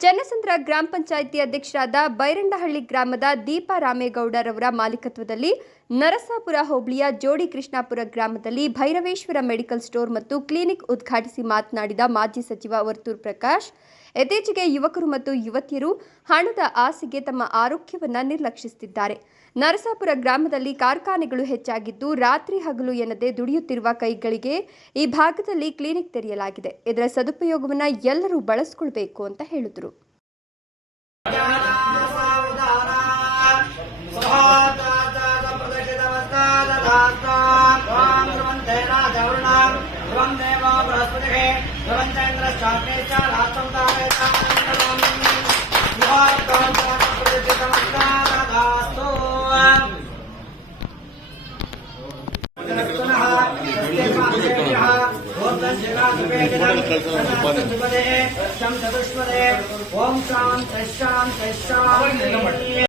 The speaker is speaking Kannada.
ಚನ್ನಸಂದ್ರ ಗ್ರಾಮ ಪಂಚಾಯಿತಿ ಅಧ್ಯಕ್ಷರಾದ ಬೈರಂಡಹಳ್ಳಿ ಗ್ರಾಮದ ದೀಪಾ ರಾಮೇಗೌಡರವರ ಮಾಲೀಕತ್ವದಲ್ಲಿ ನರಸಾಪುರ ಹೋಬಳಿಯ ಜೋಡಿ ಕೃಷ್ಣಾಪುರ ಗ್ರಾಮದಲ್ಲಿ ಭೈರವೇಶ್ವರ ಮೆಡಿಕಲ್ ಸ್ಟೋರ್ ಮತ್ತು ಕ್ಲಿನಿಕ್ ಉದ್ಘಾಟಿಸಿ ಮಾತನಾಡಿದ ಮಾಜಿ ಸಚಿವ ವರ್ತೂರ್ ಪ್ರಕಾಶ್, ಇತ್ತೀಚೆಗೆ ಯುವಕರು ಮತ್ತು ಯುವತಿಯರು ಹಣದ ಆಸೆಗೆ ತಮ್ಮ ಆರೋಗ್ಯವನ್ನು ನಿರ್ಲಕ್ಷಿಸುತ್ತಿದ್ದಾರೆ. ನರಸಾಪುರ ಗ್ರಾಮದಲ್ಲಿ ಕಾರ್ಖಾನೆಗಳು ಹೆಚ್ಚಾಗಿದ್ದು ರಾತ್ರಿ ಹಗಲು ಎನ್ನದೆ ದುಡಿಯುತ್ತಿರುವ ಕೈಗಳಿಗೆ ಈ ಭಾಗದಲ್ಲಿ ಕ್ಲಿನಿಕ್ ತೆರೆಯಲಾಗಿದೆ. ಇದರ ಸದುಪಯೋಗವನ್ನು ಎಲ್ಲರೂ ಬಳಸಿಕೊಳ್ಳಬೇಕು ಅಂತ ಹೇಳಿದರು. ओम शांति शांति शांति